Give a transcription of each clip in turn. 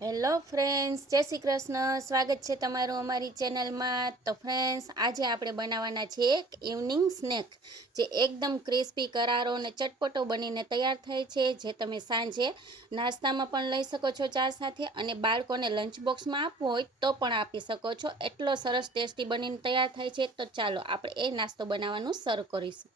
Hello friends, જય શ્રી કૃષ્ણ. સ્વાગત છે તમારું અમારી ચેનલમાં. તો ફ્રેન્ડ્સ, આજે આપણે બનાવવાના છે એક ઇવનિંગ સ્નેક, જે એકદમ ક્રિસ્પી, કરારો અને ચટપટો બનીને તૈયાર થાય છે, જે તમે સાંજે નાસ્તામાં પણ લઈ શકો છો ચા સાથે, અને બાળકોને લંચ બોક્સમાં આપવું હોય તો પણ આપી શકો છો. એટલો સરસ ટેસ્ટી બનીને તૈયાર થાય છે. તો ચાલો આપણે એ નાસ્તો બનાવવાનું શરૂ કરીશું.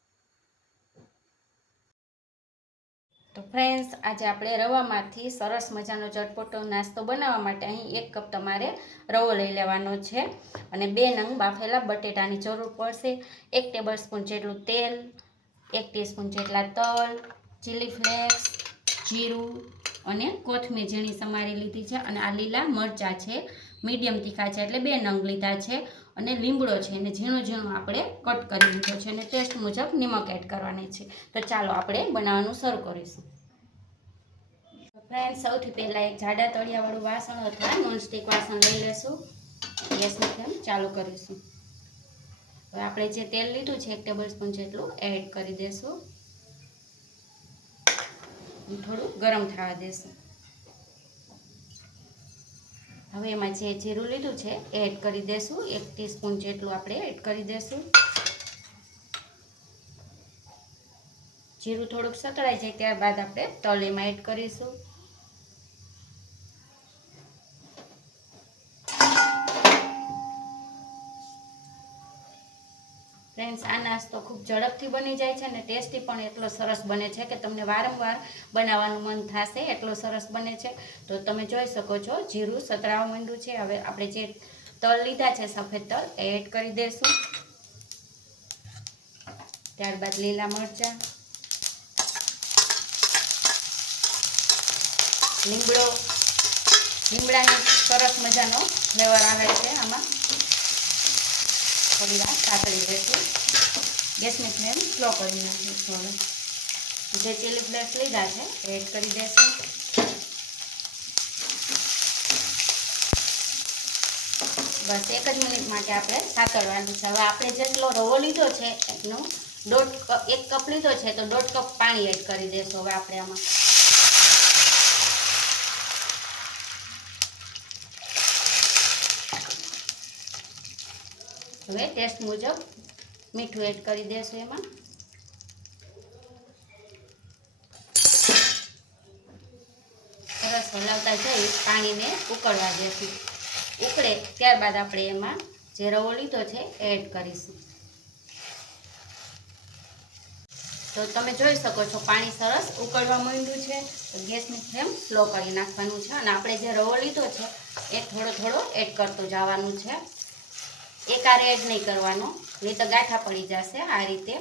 તો ફ્રેન્ડ્સ, આજે આપણે રવામાંથી સરસ મજાનો ચટપટો નાસ્તો બનાવવા માટે અહીં 1 કપ તમારે રવો લઈ લેવાનો છે, અને 2 નંગ બાફેલા બટેટાની જરૂર પડશે. 1 ટેબલસ્પૂન જેટલું તેલ, 1 ટીસ્પૂન જેટલા તલ, ચીલી ફ્લેક્સ, જીરું અને કોથમીર ઝીણી સમારી લીધી છે. અને આ લીલા મરચાં છે, મીડિયમ તીખા છે એટલે 2 નંગ લીધા છે. અને લીમડો છે એને ઝીણો ઝીણો આપણે કટ કરી લીધો છે, અને ટેસ્ટ મુજબ નિમક એડ કરવાની છે. તો ચાલો આપણે બનાવવાનું શરૂ કરીશું. ફ્રેન્ડ, સૌથી પહેલાં એક જાડા તળિયાવાળું વાસણ અથવા નોનસ્ટિક વાસણ લઈ લેશું. ગેસની ફ્લેમ ચાલુ કરીશું. હવે આપણે જે તેલ લીધું છે 1 ટેબલસ્પૂન જેટલું એડ કરી દેશું. થોડું ગરમ થવા દેશું. હવે એમાં જે જીરું લીધું છે એડ કરી દેશું. 1 ટીસ્પૂન જેટલું આપણે એડ કરી દેશું. જીરું થોડુંક સતળાઈ જાય ત્યારબાદ આપણે તલ એમાં એડ કરીશું. ફ્રેન્ડ્સ, આ નાસ્તો ખૂબ ઝડપથી બની જાય છે અને ટેસ્ટી પણ એટલો સરસ બને છે કે તમને વારંવાર બનાવવાનું મન થશે, એટલો સરસ બને છે. તો તમે જોઈ શકો છો જીરું સતળાવા માંડ્યું છે. હવે આપણે જે તલ લીધા છે, સફેદ તલ, એડ કરી દઈશું. ત્યારબાદ લીલા મરચાં, લીમડાનો સરસ મજાનો ફ્લેવર આવે છે આમાં. થોડી વાર સાતળી દઈશું. ગેસની ફ્લેમ સ્લો કરી નાખીશું. હવે જે ચીલી ફ્લેક્સ લીધા છે એડ કરી દઈશું. બસ 1 જ મિનિટ માટે આપણે સાતળવાનું છે. હવે આપણે જેટલો રવો લીધો છે એનો 1 કપ લીધો છે, તો 1.5 કપ પાણી એડ કરી દઈશું. હવે આપણે આમાં હવે ટેસ્ટ મુજબ મીઠું એડ કરી દઈશું. એમાં સરસ હલાવતા જઈ પાણીને ઉકળવા દઈશું. ઉકળે ત્યારબાદ આપણે એમાં જે રવો લીધો છે એડ કરીશું. તો તમે જોઈ શકો છો પાણી સરસ ઉકળવા માંડ્યું છે. તો ગેસની ફ્લેમ સ્લો કરી નાખવાનું છે, અને આપણે જે રવો લીધો છે એ થોડો થોડો એડ કરતો જવાનું છે. એકારે એડ નહીં કરવાનો, નહીં તો ગાંઠા પડી જશે. આ રીતે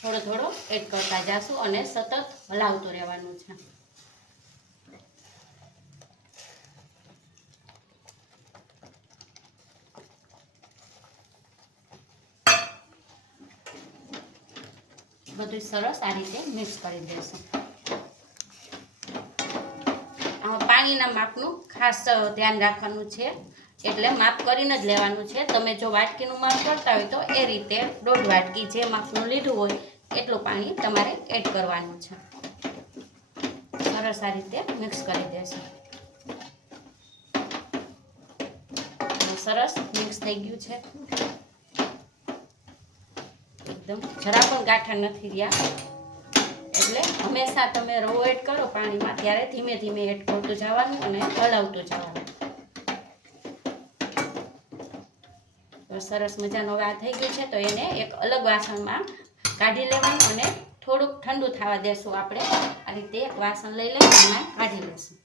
થોડો થોડો એડ કરતા જશું અને સતત હલાવતું રહેવાનું છે. બધું સરસ આ રીતે મિક્સ કરી દેશું. આમાં પાણીના માપનું ખાસ ધ્યાન રાખવાનું છે, એટલે માપ કરીને જ લેવાનું છે. તમે જો વાટકીનું માપ કરતા હોય તો એ રીતે 1.5 વાટકી જે માપનું લીધું હોય એટલું પાણી તમારે એડ કરવાનું છે. સરસ આ રીતે મિક્સ કરી દેશું. સરસ મિક્સ થઈ ગયું છે. એકદમ જરા પણ ગાંઠા નથી રહ્યા. એટલે હંમેશા તમે રવો એડ કરો પાણીમાં ત્યારે ધીમે ધીમે એડ કરતું જવાનું અને હલાવતું જવાનું. તો સરસ મજાનો આ થઈ ગયું છે. તો એને એક અલગ વાસણમાં કાઢી લેવાનું અને થોડુંક ઠંડુ થવા દેશું. આપણે આ રીતે એક વાસણ લઈ લઈને એમાં કાઢી લઈશું.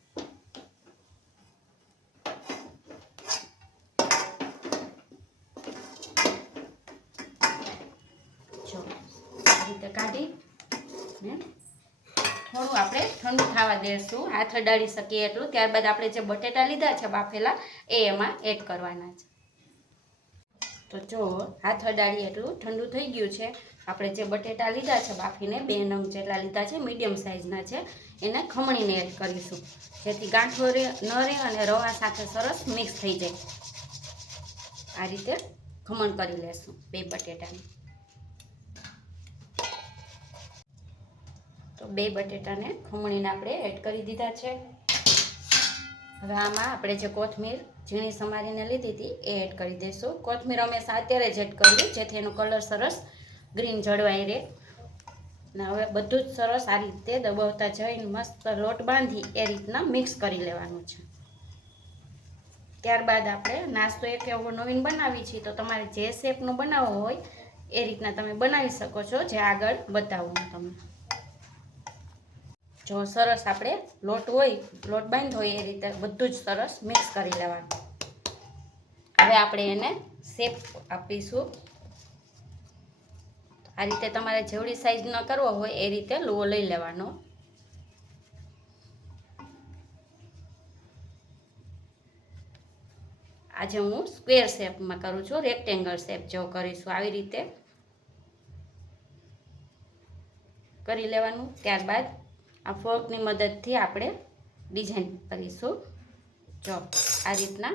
જો આ રીતે કાઢી ને થોડું આપણે ઠંડુ થવા દઈશું, હાથ અડાડી શકીએ એટલું. ત્યારબાદ આપણે જે બટેટા લીધા છે બાફેલા એ એમાં એડ કરવાના છે. તો જો હાથ અડાડી એટલું ઠંડુ થઈ ગયું છે. આપણે જે બટેટા લીધા છે બાફીને 2 નંગ જેટલા લીધા છે, મીડિયમ સાઇઝના છે, એને ખમણીને એડ કરીશું, જેથી ગાંઠો ન રહે અને રવા સાથે સરસ મિક્સ થઈ જાય. આ રીતે ખમણ કરી લેશું 2 બટેટાને. તો 2 બટેટાને ખમણીને આપણે એડ કરી દીધા છે. હવે આમાં આપણે જે કોથમીર ઝીણી સમારીને લીધી હતી એ એડ કરી દઈશું. કોથમીર હંમેશા અત્યારે જ એડ કરવી, જેથી એનો કલર સરસ ગ્રીન જળવાઈ રહે. અને હવે બધું જ સરસ આ રીતે દબાવતા જઈને મસ્ત લોટ બાંધી એ રીતના મિક્સ કરી લેવાનું છે. ત્યારબાદ આપણે નાસ્તો એક એવો નવીન બનાવી છીએ, તો તમારે જે શેપનો બનાવવો હોય એ રીતના તમે બનાવી શકો છો, જે આગળ બતાવું તમને. જો સરસ આપણે લોટ બાંધ્યો હોય એ રીતે બધું જ સરસ મિક્સ કરી લેવાનું. હવે આપણે એને શેપ આપીશું. આ રીતે તમારે જેવડી સાઈઝ ન કરવો હોય એ રીતે લુઓ લઈ લેવાનો. આજે હું સ્ક્વેર શેપમાં કરું છું, રેક્ટેંગલ શેપ જેવો કરીશું. આવી રીતે કરી લેવાનું. ત્યારબાદ આ ફોર્કની મદદથી આપણે ડિઝાઇન કરીશું. જો આ રીતના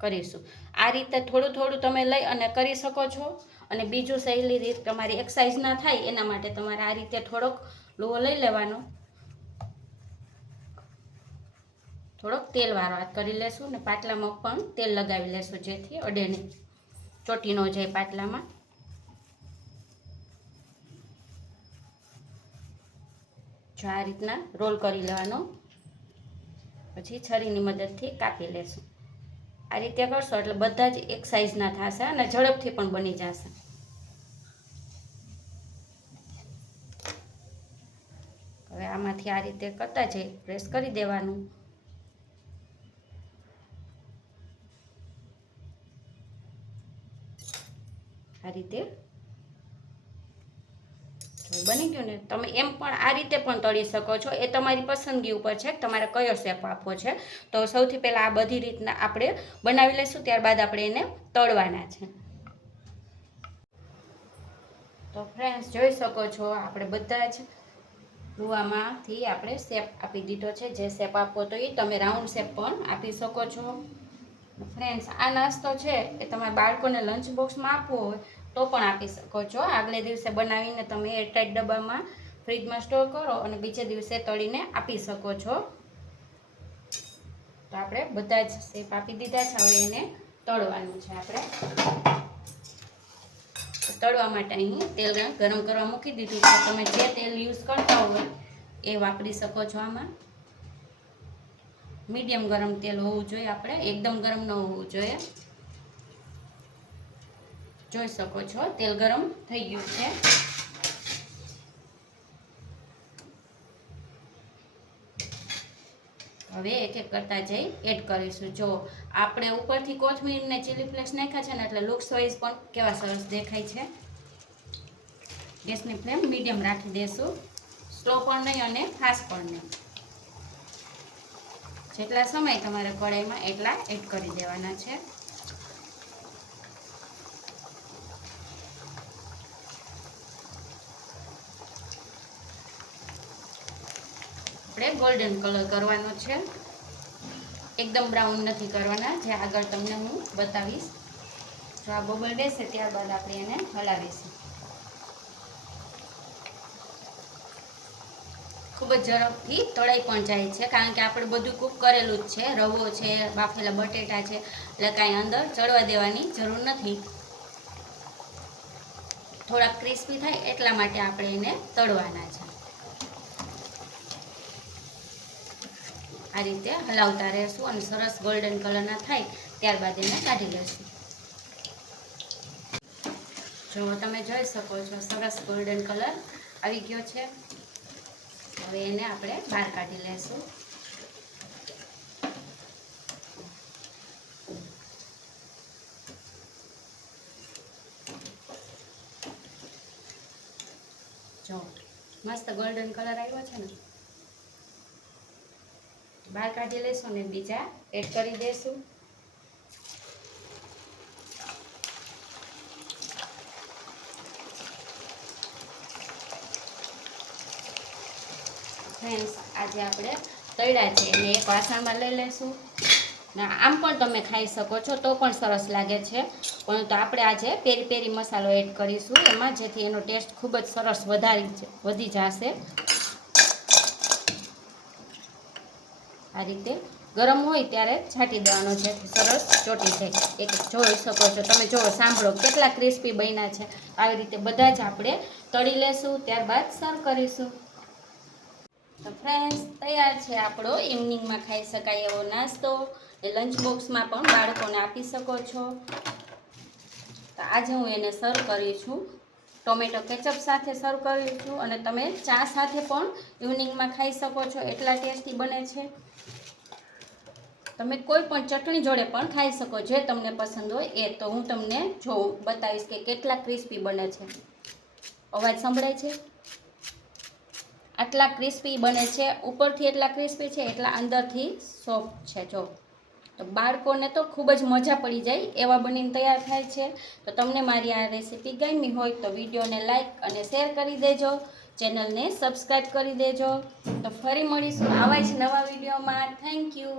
કરીશું. આ રીતે થોડું થોડું તમે લઈ અને કરી શકો છો. અને બીજું સહેલી રીત તમારી એક સાઈઝ ના થાય એના માટે તમારે આ રીતે થોડોક લુઓ લઈ લેવાનો. થોડોક તેલવાળો હાથ કરી લેશું ને પાટલામાં પણ તેલ લગાવી લેશું, જેથી અડે નહીં, ચોટી ન જાય પાટલામાં. જો આ રીતના રોલ કરી લેવાનો. પછી છરીની મદદથી કાપી લેશું. આ રીતે કરશો એટલે બધા જ એક સાઈઝના થશે અને ઝડપથી પણ બની જશે. હવે આમાંથી આ રીતે કરતા જઈ પ્રેસ કરી દેવાનું. આ રીતે બની ગયું ને. તમે એમ પણ આ રીતે પણ તળી શકો છો, એ તમારી પસંદગી ઉપર છે કે તમારે કયો શેપ આપવો છે. તો સૌથી પહેલાં આ બધી રીતના આપણે બનાવી લઈશું, ત્યારબાદ આપણે એને તળવાના છે. તો ફ્રેન્ડ્સ જોઈ શકો છો આપણે બધા જ લુઆમાંથી આપણે શેપ આપી દીધો છે. જે શેપ આપવો તો એ તમે રાઉન્ડ શેપ પણ આપી શકો છો. ફ્રેન્ડ્સ આ નાસ્તો છે એ તમારા બાળકોને લંચ બોક્સમાં આપવો હોય તો પણ આપી શકો છો. આગલે દિવસે બનાવીને તમે એરટાઈટ ડબ્બામાં ફ્રીજમાં સ્ટોર કરો અને બીજે દિવસે તળીને આપી શકો છો. તો આપણે બધા જ શેપ આપી દીધા છે. હવે એને તળવાનું છે. આપણે તળવા માટે અહીં તેલ ગરમ કરવા મૂકી દીધું છે. તમે જે તેલ યુઝ કરતા હોય એ વાપરી શકો છો. આમાં મીડિયમ ગરમ તેલ હોવું જોઈએ, આપણે એકદમ ગરમ ન હોવું જોઈએ. જોઈ શકો છો તેલ ગરમ થઈ ગયું છે. હવે એક એક કરતા જઈ એડ કરીશું. જો આપણે ઉપરથી કોથમીર ને ચીલી ફ્લેક્સ નાખ્યા છે ને, એટલે લુક્સ વાઇઝ પણ કેવા સરસ દેખાય છે. ગેસની ફ્લેમ મીડિયમ રાખી દેશું, સ્લો પણ નહીં અને ફાસ્ટ પણ નહીં. જેટલા સમય તમારે કઢાઈમાં એટલા એડ કરી દેવાના છે. આપણે ગોલ્ડન કલર કરવાનો છે, એકદમ બ્રાઉન નથી કરવાના, જે આગળ તમને હું બતાવીશ. જો આ બબલ બેસે ત્યારબાદ આપણે એને હલાવીશું. ખૂબ જ ઝડપથી તળાઈ પણ જાય છે, કારણ કે આપણે બધું કૂક કરેલું જ છે. રવો છે, બાફેલા બટેટા છે, એટલે કાંઈ અંદર ચડવા દેવાની જરૂર નથી. થોડાક ક્રિસ્પી થાય એટલા માટે આપણે એને તળવાના છે. આ રીતે હલાવતા રહેશું અને સરસ ગોલ્ડન કલરના થાય ત્યારબાદ એને કાઢી લઈશું. જો તમે જોઈ શકો છો સરસ ગોલ્ડન કલર આવી ગયો છે. હવે એને આપણે બહાર કાઢી લઈશું. જો મસ્ત ગોલ્ડન કલર આવ્યો છે ને. બહાર કાઢી લઈશું ને બીજા એડ કરી દઈશું. ફ્રેન્ડ્સ આજે આપણે તળ્યા છે એને એક વાસણમાં લઈ લઈશું. આમ પણ તમે ખાઈ શકો છો તો પણ સરસ લાગે છે, પરંતુ આપણે આજે પેરી પેરી મસાલો એડ કરીશું એમાં, જેથી એનો ટેસ્ટ ખૂબ જ સરસ વધી જશે. આ રીતે ગરમ હોય ત્યારે છાંટી દેવાનો, જેથી સરસ ચોટી જાય. એક જોઈ શકો છો તમે, જો સાંભળો કેટલા ક્રિસ્પી બન્યા છે. આવી રીતે બધા જ આપણે તળી લેશું, ત્યારબાદ સર્વ કરીશું. તો ફ્રેન્ડ્સ, તૈયાર છે આપણો ઇવનિંગમાં ખાઈ શકાય એવો નાસ્તો. લંચ બોક્સમાં પણ બાળકોને આપી શકો છો. તો આજે હું એને સર્વ કરી છું, ટોમેટો કેચઅપ સાથે સર્વ કરી છું, અને તમે ચા સાથે પણ ઇવનિંગમાં ખાઈ શકો છો, એટલા ટેસ્ટી બને છે. તમે કોઈ પણ ચટણી જોડે પણ ખાઈ શકો, જે તમને પસંદ હોય એ. તો હું તમને બતાવીશ કે કેટલા ક્રિસ્પી બને છે. અવાજ સંભળાય છે? આટલા ક્રિસ્પી બને છે, ઉપરથી એટલા ક્રિસ્પી છે, એટલા અંદરથી સોફ્ટ છે. જો તો બાળકોને તો ખૂબ જ મજા પડી જાય એવા બનીને તૈયાર થાય છે. તો તમને મારી આ રેસીપી ગમી હોય તો વિડીયોને લાઈક અને શેર કરી દેજો, ચેનલને સબસ્ક્રાઈબ કરી દેજો. તો ફરી મળીશું આવા જ નવા વિડીયોમાં. Thank you.